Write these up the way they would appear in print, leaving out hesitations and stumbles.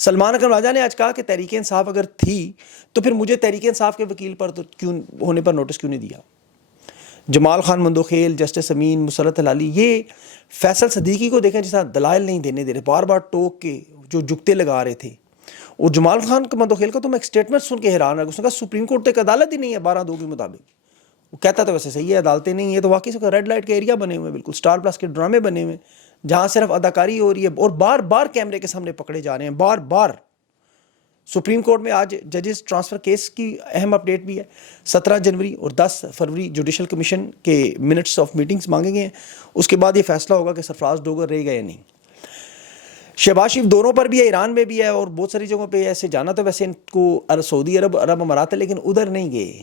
سلمان اکرم راجہ نے آج کہا کہ تحریک انصاف اگر تھی تو پھر مجھے تحریک انصاف کے وکیل پر تو کیوں ہونے پر نوٹس کیوں نہیں دیا. جمال خان مندوخیل، جسٹس امین، مسرت ہلالی، یہ فیصل صدیقی کو دیکھیں جس طرح دلائل نہیں دینے دے رہے، بار بار ٹوک کے جو جگتے لگا رہے تھے. اور جمال خان مندوخیل کا تو میں ایک اسٹیٹمنٹ سن کے حیران رہ گیا. اس نے کہا سپریم کورٹ تو ایک عدالت ہی نہیں ہے 12(2) کے مطابق. وہ کہتا تو ویسے صحیح ہے، عدالتیں نہیں ہیں، تو واقعی سے ریڈ لائٹ کے ایریا بنے ہوئے ہیں، بالکل اسٹار پلس کے ڈرامے بنے ہوئے ہیں جہاں صرف اداکاری ہو رہی ہے اور بار بار کیمرے کے سامنے پکڑے جا رہے ہیں، بار بار. سپریم کورٹ میں آج ججز ٹرانسفر کیس کی اہم اپڈیٹ بھی ہے. 17 جنوری اور 10 فروری جوڈیشل کمیشن کے منٹس آف میٹنگز مانگے گئے ہیں. اس کے بعد یہ فیصلہ ہوگا کہ سرفراز ڈوگر رہے گا یا نہیں. شہباز شریف دونوں پر بھی ہے، ایران میں بھی ہے اور بہت ساری جگہوں پہ ایسے جانا تو ویسے ان کو سعودی عرب امارات ہے، لیکن ادھر نہیں گئے.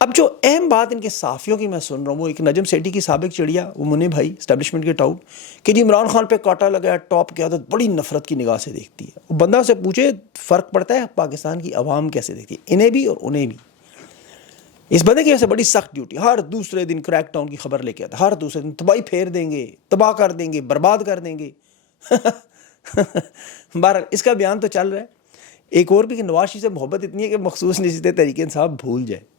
اب جو اہم بات ان کے صحافیوں کی میں سن رہا ہوں، وہ ایک نجم سیٹھی کی سابق چڑیا، وہ منی بھائی اسٹیبلشمنٹ کے ٹاؤٹ، کہ جی عمران خان پہ کاٹا لگا، ٹاپ کی عادت بڑی نفرت کی نگاہ سے دیکھتی ہے. وہ بندہ سے پوچھے فرق پڑتا ہے پاکستان کی عوام کیسے دیکھتی ہے، انہیں بھی اور انہیں بھی. اس بندے کی وجہ سے بڑی سخت ڈیوٹی، ہر دوسرے دن کریک ڈاؤن کی خبر لے کے آتا، ہر دوسرے دن تباہی پھیر دیں گے، تباہ کر دیں گے، برباد کر دیں گے. بہرحال اس کا بیان تو چل رہا ہے. ایک اور بھی کہ نواز شریف سے محبت اتنی ہے کہ مخصوص نشستیں تحریک انصاف بھول جائے.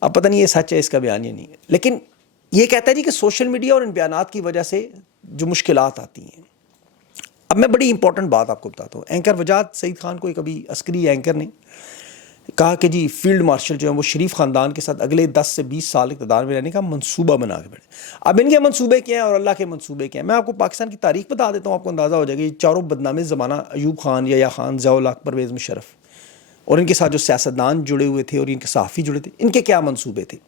اب پتہ نہیں یہ سچ ہے اس کا بیان یا نہیں ہے، لیکن یہ کہتا ہے جی کہ سوشل میڈیا اور ان بیانات کی وجہ سے جو مشکلات آتی ہیں. اب میں بڑی امپورٹنٹ بات آپ کو بتاتا ہوں. اینکر وجاہت سعید خان کو ایک ابھی عسکری اینکر نے کہا کہ جی فیلڈ مارشل جو ہیں وہ شریف خاندان کے ساتھ اگلے 10 سے 20 سال اقتدار میں رہنے کا منصوبہ بنا کے بیٹھے. اب ان کے منصوبے کیا ہیں اور اللہ کے منصوبے کیا ہیں؟ میں آپ کو پاکستان کی تاریخ بتا دیتا ہوں، آپ کو اندازہ ہو جائے گا. یہ چاروں بدنام زمانہ ایوب خان، یحییٰ خان، ضیاء الحق، پرویز مشرف اور ان کے ساتھ جو سیاستدان جڑے ہوئے تھے اور ان کے صحافی جڑے تھے، ان کے کیا منصوبے تھے.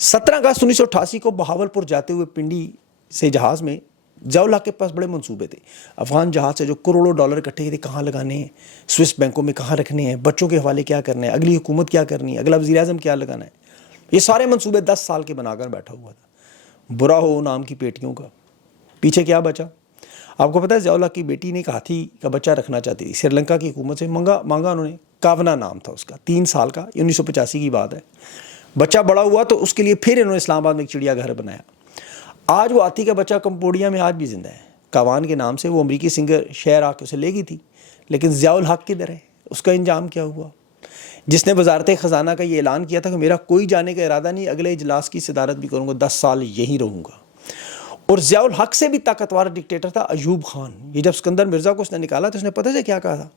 17 اگست 1988 کو بہاولپور جاتے ہوئے پنڈی سے جہاز میں ضیاء الحق کے پاس بڑے منصوبے تھے. افغان جہاز سے جو کروڑوں ڈالر اکٹھے تھے، کہاں لگانے ہیں، سوئس بینکوں میں کہاں رکھنے ہیں، بچوں کے حوالے کیا کرنا ہے، اگلی حکومت کیا کرنی ہے، اگلا وزیر اعظم کیا لگانا ہے. یہ سارے منصوبے 10 سال کے بنا کر بیٹھا ہوا تھا. برا ہو نام کی پیٹیوں کا. پیچھے کیا بچا؟ آپ کو پتہ ہے ضیاء الحق کی بیٹی نے ایک ہاتھی کا بچہ رکھنا چاہتی تھی، سری لنکا کی حکومت سے مانگا انہوں نے. کاونا نام تھا اس کا، 3 سال کا، 1985 کی بات ہے. بچہ بڑا ہوا تو اس کے لیے پھر انہوں نے اسلام آباد میں ایک چڑیا گھر بنایا. آج وہ ہاتھی کا بچہ کمبوڈیا میں آج بھی زندہ ہے، کاوان کے نام سے. وہ امریکی سنگر شہر آ کے اسے لے گئی تھی، لیکن ضیاء الحق کدھر ہے؟ اس کا انجام کیا ہوا؟ جس نے وزارت خزانہ کا یہ اعلان کیا تھا کہ میرا کوئی جانے کا ارادہ نہیں، اگلے اجلاس کی صدارت بھی کروں گا، 10 سال یہی رہوں گا. اور ضیاء الحق سے بھی طاقتور ڈکٹیٹر تھا ایوب خان. یہ جب اسکندر مرزا کو اس نے نکالا تو اس نے پتہ سے کیا کہا تھا؟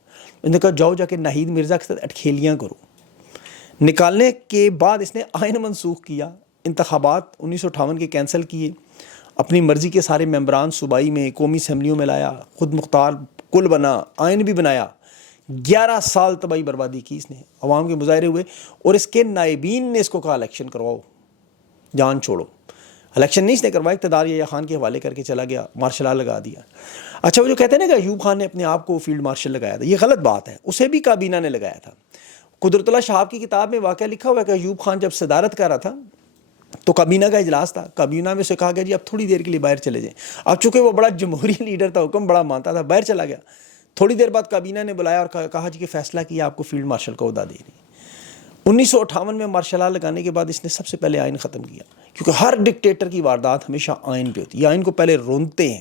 اس نے کہا جاؤ جا کے ناہید مرزا کے ساتھ اٹکھیلیاں کرو. نکالنے کے بعد اس نے آئین منسوخ کیا، انتخابات 1958 کے کینسل کیے، اپنی مرضی کے سارے ممبران صوبائی میں، قومی اسمبلیوں میں لایا، خود مختار کل بنا، آئین بھی بنایا. 11 سال تباہی بربادی کی اس نے. عوام کے مظاہرے ہوئے اور اس کے نائبین نے اس کو کہا الیکشن کرواؤ، جان چھوڑو. الیکشن نہیں اس نے کروایا، اقتدار یحییٰ خان کے حوالے کر کے چلا گیا، مارشل لا لگا دیا. اچھا وہ جو کہتے ہیں نا کہ ایوب خان نے اپنے آپ کو فیلڈ مارشل لگایا تھا، یہ غلط بات ہے. اسے بھی کابینہ نے لگایا تھا. قدرت اللہ شہاب کی کتاب میں واقعہ لکھا ہوا ہے کہ ایوب خان جب صدارت کر رہا تھا تو کابینہ کا اجلاس تھا. کابینہ میں اسے کہا گیا جی اب تھوڑی دیر کے لیے باہر چلے جائیں. اب چونکہ وہ بڑا جمہوری لیڈر تھا، حکم بڑا مانتا تھا، باہر چلا گیا. تھوڑی دیر بعد کابینہ نے بلایا اور کہا جی کہ فیصلہ کیا آپ کو فیلڈ مارشل کا عہدہ دے رہی. 1958 میں مارشل لا لگانے کے بعد اس نے سب سے پہلے آئین ختم کیا، کیونکہ ہر ڈکٹیٹر کی واردات ہمیشہ آئین پہ ہوتی ہے. آئین کو پہلے رونتے ہیں،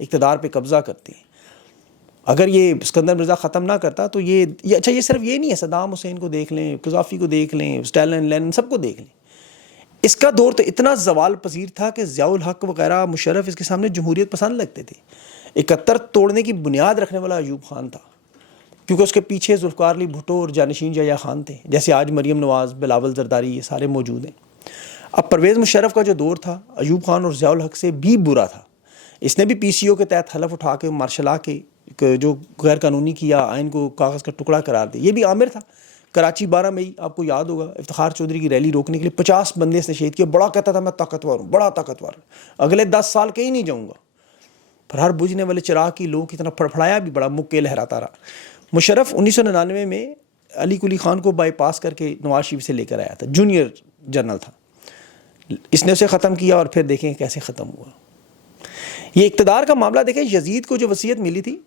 اقتدار پہ قبضہ کرتے ہیں. اگر یہ اسکندر مرزا ختم نہ کرتا تو یہ اچھا یہ صرف یہ نہیں ہے، صدام حسین کو دیکھ لیں، قذافی کو دیکھ لیں، اسٹالن، لینن، سب کو دیکھ لیں. اس کا دور تو اتنا زوال پذیر تھا کہ ضیاء الحق وغیرہ، مشرف اس کے سامنے جمہوریت پسند لگتے تھے. 71 توڑنے کی بنیاد رکھنے والا ایوب خان تھا، کیونکہ اس کے پیچھے ذوالفقار علی بھٹو اور جانشین یحییٰ خان تھے، جیسے آج مریم نواز، بلاول زرداری، یہ سارے موجود ہیں. اب پرویز مشرف کا جو دور تھا ایوب خان اور ضیاء الحق سے بھی برا تھا. اس نے بھی پی سی او کے تحت حلف اٹھا کے مارشل لا کے جو غیر قانونی کیا، آئین کو کاغذ کا ٹکڑا قرار دیا. یہ بھی عامر تھا. کراچی 12 مئی آپ کو یاد ہوگا، افتخار چودھری کی ریلی روکنے کے لیے 50 بندے اس نے شہید کیے. بڑا کہتا تھا میں طاقتور ہوں، بڑا طاقتور، اگلے 10 سال کہیں نہیں جاؤں گا. پر ہر بجھنے والے چراغ کی لو کی طرح پھڑپھڑایا بھی بڑا، مکے لہراتا رہا. مشرف 1999 میں علی کلی خان کو بائی پاس کر کے نواز شریف سے لے کر آیا تھا، جونیئر جنرل تھا. اس نے اسے ختم کیا اور پھر دیکھیں کیسے ختم ہوا. یہ اقتدار کا معاملہ دیکھیں، یزید کو جو وصیت ملی تھی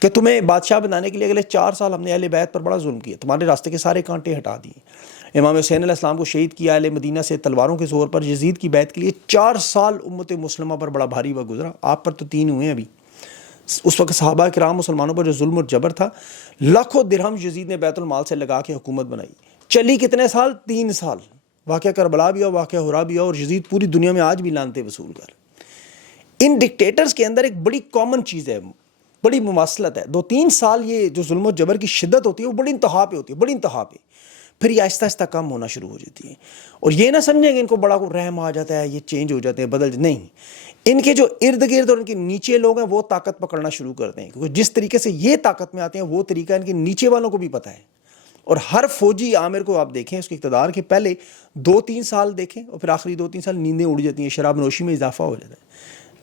کہ تمہیں بادشاہ بنانے کے لیے اگلے 4 سال ہم نے اہل بیت پر بڑا ظلم کیا، تمہارے راستے کے سارے کانٹے ہٹا دیے. امام حسین علیہ السلام کو شہید کیا اہل مدینہ سے تلواروں کے زور پر. یزید کی بیعت کے لیے 4 سال امت مسلمہ پر بڑا بھاری وقت گزرا. آپ پر تو 3 ہوئے ہیں ابھی. اس وقت صحابہ کرام مسلمانوں پر جو ظلم اور جبر تھا، لاکھوں درہم یزید نے بیت المال سے لگا کے حکومت بنائی. چلی کتنے سال؟ 3 سال. واقعہ کربلا بھی ہوا، واقعہ ہرا بھی ہوا، اور یزید پوری دنیا میں آج بھی لعنتیں وصول کر. ان ڈکٹیٹرز کے اندر ایک بڑی کامن چیز ہے، بڑی مماثلت ہے. 2-3 سال یہ جو ظلم و جبر کی شدت ہوتی ہے وہ بڑی انتہا پہ ہوتی ہے، بڑی انتہا پہ. پھر یہ آہستہ آہستہ کم ہونا شروع ہو جاتی ہے. اور یہ نہ سمجھیں کہ ان کو بڑا کو رحم آ جاتا ہے، یہ چینج ہو جاتے ہیں، بدل نہیں. ان کے جو ارد گرد اور ان کے نیچے لوگ ہیں وہ طاقت پکڑنا شروع کرتے ہیں، کیونکہ جس طریقے سے یہ طاقت میں آتے ہیں وہ طریقہ ان کے نیچے والوں کو بھی پتہ ہے. اور ہر فوجی عامر کو آپ دیکھیں اس کے اقتدار کے پہلے 2-3 سال دیکھیں، اور پھر آخری 2-3 سال نیندیں اڑ جاتی ہیں، شراب نوشی میں اضافہ ہو جاتا ہے.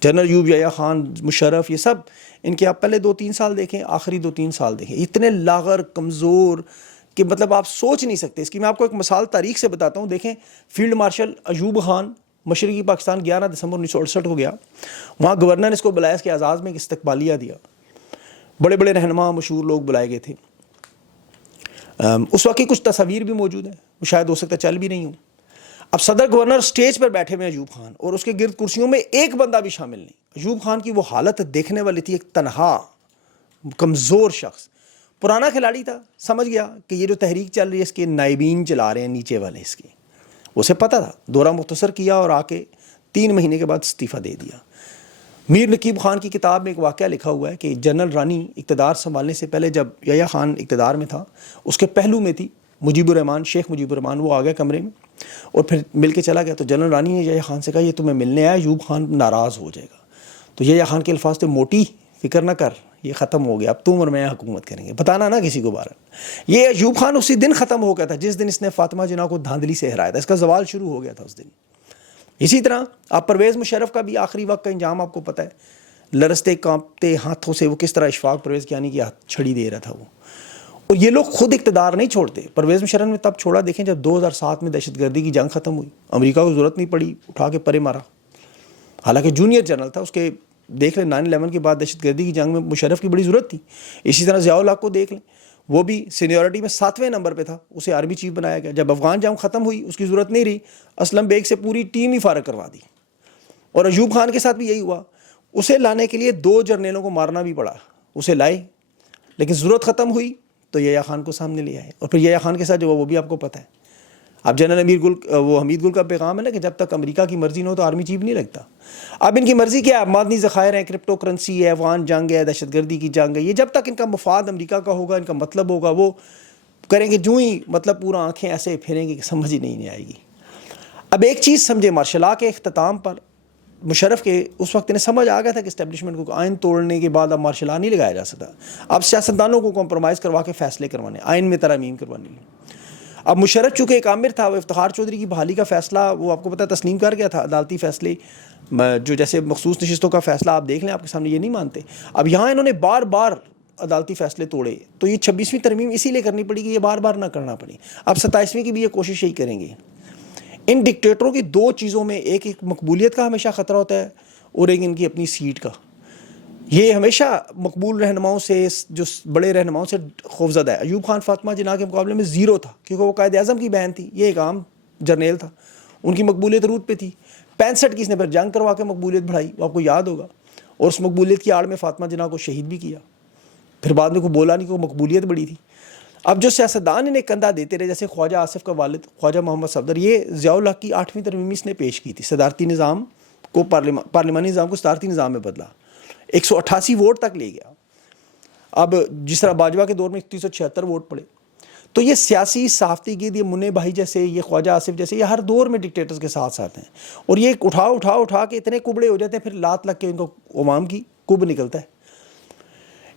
جنرل ایوب یحییٰ خان، مشرف، یہ سب ان کے آپ پہلے 2-3 سال دیکھیں، آخری 2-3 سال دیکھیں، اتنے لاغر، کمزور کہ مطلب آپ سوچ نہیں سکتے. اس کی میں آپ کو ایک مثال تاریخ سے بتاتا ہوں. دیکھیں فیلڈ مارشل ایوب خان مشرقی پاکستان 11 دسمبر 1968 کو گیا. وہاں گورنر نے اس کو بلایا، اس کے اعزاز میں ایک استقبالیہ دیا. بڑے بڑے رہنما مشہور لوگ بلائے گئے تھے. اس وقت کی کچھ تصاویر بھی موجود ہیں، وہ شاید ہو سکتا ہے چل بھی نہیں ہوں. اب صدر گورنر سٹیج پر بیٹھے ہوئے ایوب خان، اور اس کے گرد کرسیوں میں ایک بندہ بھی شامل نہیں. ایوب خان کی وہ حالت دیکھنے والی تھی، ایک تنہا کمزور شخص. پرانا کھلاڑی تھا، سمجھ گیا کہ یہ جو تحریک چل رہی ہے اس کے نائبین چلا رہے ہیں، نیچے والے اس کے. اسے پتہ تھا، دورہ مختصر کیا اور آ کے 3 مہینے کے بعد استعفیٰ دے دیا. میر نقیب خان کی کتاب میں ایک واقعہ لکھا ہوا ہے کہ جنرل رانی اقتدار سنبھالنے سے پہلے جب یحییٰ خان اقتدار میں تھا، اس کے پہلو میں تھی مجیب الرحمان، شیخ مجیب الرحمان. وہ آ گیا کمرے میں اور پھر مل کے چلا گیا. تو جنرل رانی نے یحییٰ خان سے کہا یہ تمہیں ملنے آیا، ایوب خان ناراض ہو جائے گا. تو یحییٰ خان کے الفاظ تھے، موٹی فکر نہ کر، یہ ختم ہو گیا، اب تم اور میں حکومت کریں گے، بتانا نہ کسی کو بارہ. یہ ایوب خان اسی دن ختم ہو گیا تھا جس دن اس نے فاطمہ جناح کو دھاندلی سے ہرایا تھا. اس کا زوال شروع ہو گیا تھا اس دن. اسی طرح آپ پرویز مشرف کا بھی آخری وقت کا انجام آپ کو پتہ ہے، لرزتے کانپتے ہاتھوں سے وہ کس طرح اشفاق پرویز کیانی کی چھڑی دے رہا تھا وہ. اور یہ لوگ خود اقتدار نہیں چھوڑتے. پرویز مشرف نے تب چھوڑا، دیکھیں جب 2007 میں دہشت گردی کی جنگ ختم ہوئی، امریکہ کو ضرورت نہیں پڑی، اٹھا کے پرے مارا. حالانکہ جونیئر جنرل تھا. اس کے دیکھ لیں 9/11 کے بعد دہشت گردی کی جنگ میں مشرف کی بڑی ضرورت تھی. اسی طرح ضیاء الحق کو دیکھ لیں، وہ بھی سینیورٹی میں 7ویں نمبر پہ تھا، اسے آرمی چیف بنایا گیا. جب افغان جنگ ختم ہوئی اس کی ضرورت نہیں رہی، اسلم بیگ سے پوری ٹیم ہی فارغ کروا دی. اور ایوب خان کے ساتھ بھی یہی ہوا. اسے لانے کے لیے 2 جرنیلوں کو مارنا بھی پڑا، اسے لائے، لیکن ضرورت ختم ہوئی تو یحییٰ خان کو سامنے لے آئے. اور پھر یحییٰ خان کے ساتھ جو ہوا وہ بھی آپ کو پتہ ہے. اب جنرل حمید گل کا پیغام ہے نا کہ جب تک امریکہ کی مرضی نہ ہو تو آرمی چیف نہیں لگتا. اب ان کی مرضی کیا ہے؟ معدنی ذخائر ہیں، کرپٹو کرنسی ہے، افغان جنگ ہے، دہشت گردی کی جنگ ہے. یہ جب تک ان کا مفاد امریکہ کا ہوگا، ان کا مطلب ہوگا، وہ کریں گے. جو ہی مطلب پورا آنکھیں ایسے پھیریں گے کہ سمجھ ہی نہیں آئے گی. اب ایک چیز سمجھے، مارشل لا کے اختتام پر مشرف کے اس وقت انہیں سمجھ آ گیا تھا کہ اسٹیبلشمنٹ کو آئین توڑنے کے بعد اب مارشل لا نہیں لگایا جا سکتا. اب سیاستدانوں کو کمپرومائز کروا کے فیصلے کروانے، آئین میں ترامیم کروانی. اب مشرف چونکہ ایک عامر تھا، وہ افتخار چودھری کی بحالی کا فیصلہ وہ آپ کو پتہ تسلیم کر گیا تھا. عدالتی فیصلے جو جیسے مخصوص نشستوں کا فیصلہ آپ دیکھ لیں، آپ کے سامنے یہ نہیں مانتے. اب یہاں انہوں نے بار بار عدالتی فیصلے توڑے، تو یہ 26ویں ترمیم اسی لیے کرنی پڑی کہ یہ بار بار نہ کرنا پڑے. اب 27ویں کی بھی یہ کوشش یہی کریں گے. ان ڈکٹیٹروں کی 2 چیزوں میں ایک مقبولیت کا ہمیشہ خطرہ ہوتا ہے، اور ایک ان کی اپنی سیٹ کا. یہ ہمیشہ مقبول رہنماؤں سے، جو بڑے رہنماؤں سے خوفزدہ ہے. ایوب خان فاطمہ جناح کے مقابلے میں 0 تھا، کیونکہ وہ قائد اعظم کی بہن تھی، یہ ایک عام جرنیل تھا. ان کی مقبولیت روٹ پہ تھی. 65 کی اس نے پھر جنگ کروا کے مقبولیت بڑھائی، وہ آپ کو یاد ہوگا. اور اس مقبولیت کی آڑ میں فاطمہ جناح کو شہید بھی کیا. پھر بعد میں کوئی بولا نہیں کہ وہ مقبولیت بڑی تھی. اب جو سیاستدان انہیں کندھا دیتے رہے، جیسے خواجہ آصف کا والد خواجہ محمد صفدر، یہ ضیاء الحق کی 8ویں ترمیم اس نے پیش کی تھی. صدارتی نظام کو پارلیمانی نظام کو صدارتی نظام میں بدلا، 188 ووٹ تک لے گیا. اب جس طرح باجوہ کے دور میں 376 ووٹ پڑے. تو یہ سیاسی صحافتی گید، یہ منع بھائی جیسے، یہ خواجہ آصف جیسے، یہ ہر دور میں ڈکٹیٹرز کے ساتھ ساتھ ہیں. اور یہ اٹھا کے اتنے کبڑے ہو جاتے ہیں، پھر لات لگ کے ان کو عوام کی کب نکلتا ہے.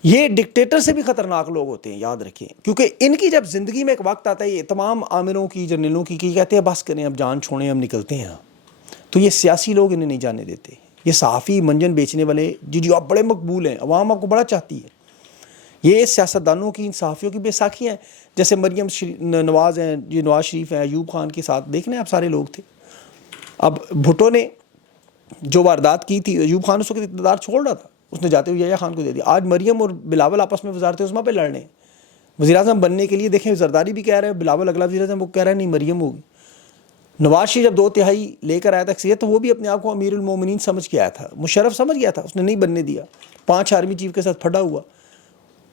یہ ڈکٹیٹر سے بھی خطرناک لوگ ہوتے ہیں، یاد رکھیں. کیونکہ ان کی جب زندگی میں ایک وقت آتا ہے، یہ تمام عامروں کی، جرنیلوں کی، کہ کہتے ہیں بس کریں، اب جان چھوڑیں، ہم نکلتے ہیں. تو یہ سیاسی لوگ انہیں نہیں جانے دیتے. یہ صحافی، منجن بیچنے والے، جو آپ بڑے مقبول ہیں، عوام آپ کو بڑا چاہتی ہے. یہ سیاستدانوں کی، ان صحافیوں کی بیساکھی ہیں. جیسے مریم نواز ہیں، یہ نواز شریف ہیں، ایوب خان کے ساتھ دیکھ لیں آپ، سارے لوگ تھے. اب بھٹو نے جو واردات کی تھی، ایوب خان اس وقت اقتدار چھوڑ رہا تھا، اس نے جاتے ہوئے یحییٰ خان کو دے دیا. آج مریم اور بلاول آپس میں وزارت عظمیٰ پہ لڑ رہے ہیں وزیر اعظم بننے کے لیے. دیکھیں زرداری بھی کہہ رہے ہیں، بلاول اگلا وزیر اعظم، وہ کہہ رہے ہیں نہیں مریم ہوگی. نواز شریف جب 2/3 لے کر آیا تھا اکثریت تو وہ بھی اپنے آپ کو امیر المومنین سمجھ کے آیا تھا. مشرف سمجھ گیا تھا, اس نے نہیں بننے دیا, 5 آرمی چیف کے ساتھ پھٹا ہوا.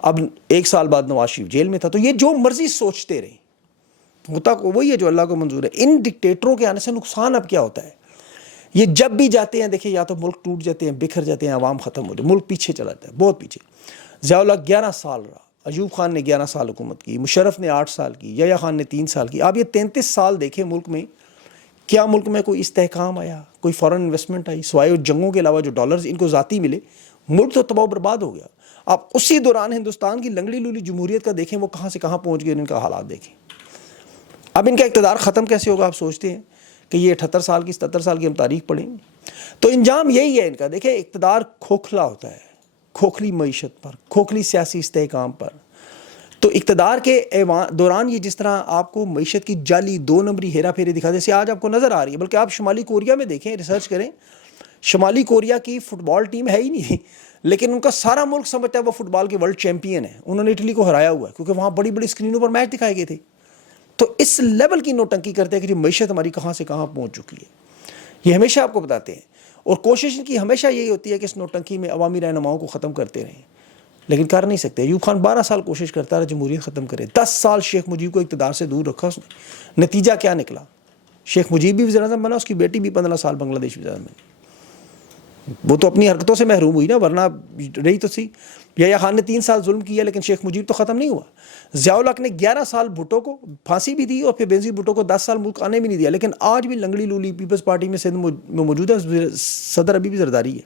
اب 1 سال بعد نواز شریف جیل میں تھا. تو یہ جو مرضی سوچتے رہے, ہوتا وہی ہے جو اللہ کو منظور ہے. ان ڈکٹیٹروں کے آنے سے نقصان اب کیا ہوتا ہے, یہ جب بھی جاتے ہیں دیکھیں یا تو ملک ٹوٹ جاتے ہیں, بکھر جاتے ہیں, عوام ختم ہو جاتے, ملک پیچھے چلا جاتا ہے, بہت پیچھے. ضیاء الحق 11 سال رہا, ایوب خان نے 11 سال حکومت کی, مشرف نے 8 سال کی, یحییٰ خان نے 3 سال کی. آپ یہ 33 سال دیکھیں ملک میں, کیا ملک میں کوئی استحکام آیا, کوئی فورن انویسٹمنٹ آئی, سوائے جنگوں کے علاوہ جو ڈالرز ان کو ذاتی ملے؟ ملک تو تباہ و برباد ہو گیا. آپ اسی دوران ہندوستان کی لنگڑی لولی جمہوریت کا دیکھیں, وہ کہاں سے کہاں پہنچ گئے, ان کا حالات دیکھیں. اب ان کا اقتدار ختم کیسے ہوگا؟ آپ سوچتے ہیں کہ یہ 78 سال کی 77 سال کی ہم تاریخ پڑھیں گے تو انجام یہی ہے ان کا. دیکھیں اقتدار کھوکھلا ہوتا ہے, کھوکھلی معیشت پر, کھوکھلی سیاسی استحکام پر. تو اقتدار کے دوران یہ جس طرح آپ کو معیشت کی جعلی 2 نمبری ہیرا پھیری دکھا جیسے آج آپ کو نظر آ رہی ہے. بلکہ آپ شمالی کوریا میں دیکھیں, ریسرچ کریں, شمالی کوریا کی فٹ بال ٹیم ہے ہی نہیں, لیکن ان کا سارا ملک سمجھتا ہے وہ فٹ بال کے ورلڈ چیمپئن ہے. انہوں نے اٹلی کو ہرایا ہوا ہے کیونکہ وہاں بڑی بڑی اسکرینوں پر میچ دکھائے گئے تھے. تو اس لیول کی نوٹنکی کرتے ہیں کہ معیشت ہماری کہاں سے کہاں پہنچ چکی ہے. یہ ہمیشہ آپ کو بتاتے ہیں, اور کوشش ان کی ہمیشہ یہی ہوتی ہے کہ اس نوٹنکی میں عوامی رہنماؤں کو ختم کرتے رہیں, لیکن کر نہیں سکتے. ایوب خان 12 سال کوشش کرتا رہا جمہوریت ختم کرے, 10 سال شیخ مجیب کو اقتدار سے دور رکھا اس نے. نتیجہ کیا نکلا؟ شیخ مجیب بھی وزیر اعظم بنا, اس کی بیٹی بھی 15 سال بنگلہ دیش وزیر اعظم بنی. وہ تو اپنی حرکتوں سے محروم ہوئی نا, ورنہ رہی تو سی. یحییٰ خان نے 3 سال ظلم کیا, لیکن شیخ مجیب تو ختم نہیں ہوا. ضیاء الحق نے 11 سال بھٹو کو پھانسی بھی دی, اور پھر بینظیر بھٹو کو 10 سال ملک آنے بھی نہیں دیا. لیکن آج بھی لنگڑی لولی پیپلز پارٹی میں سندھ میں موجود ہے, صدر ابھی بھی زرداری ہے.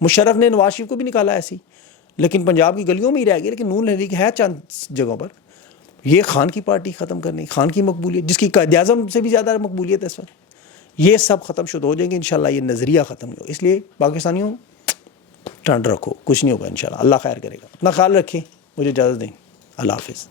مشرف نے نواز شریف کو بھی نکالا ایسی, لیکن پنجاب کی گلیوں میں ہی رہ گئی. لیکن نون لیگ ہے چند جگہوں پر. یہ خان کی پارٹی ختم کرنے, خان کی مقبولیت جس کی قائد اعظم سے بھی زیادہ مقبولیت ہے اس وقت, یہ سب ختم شد ہو جائیں گے انشاءاللہ. یہ نظریہ ختم نہیں ہو. اس لیے پاکستانیوں ٹھنڈ رکھو, کچھ نہیں ہوگا انشاءاللہ. اللہ خیر کرے گا. اپنا خیال رکھیں, مجھے اجازت دیں. اللہ حافظ.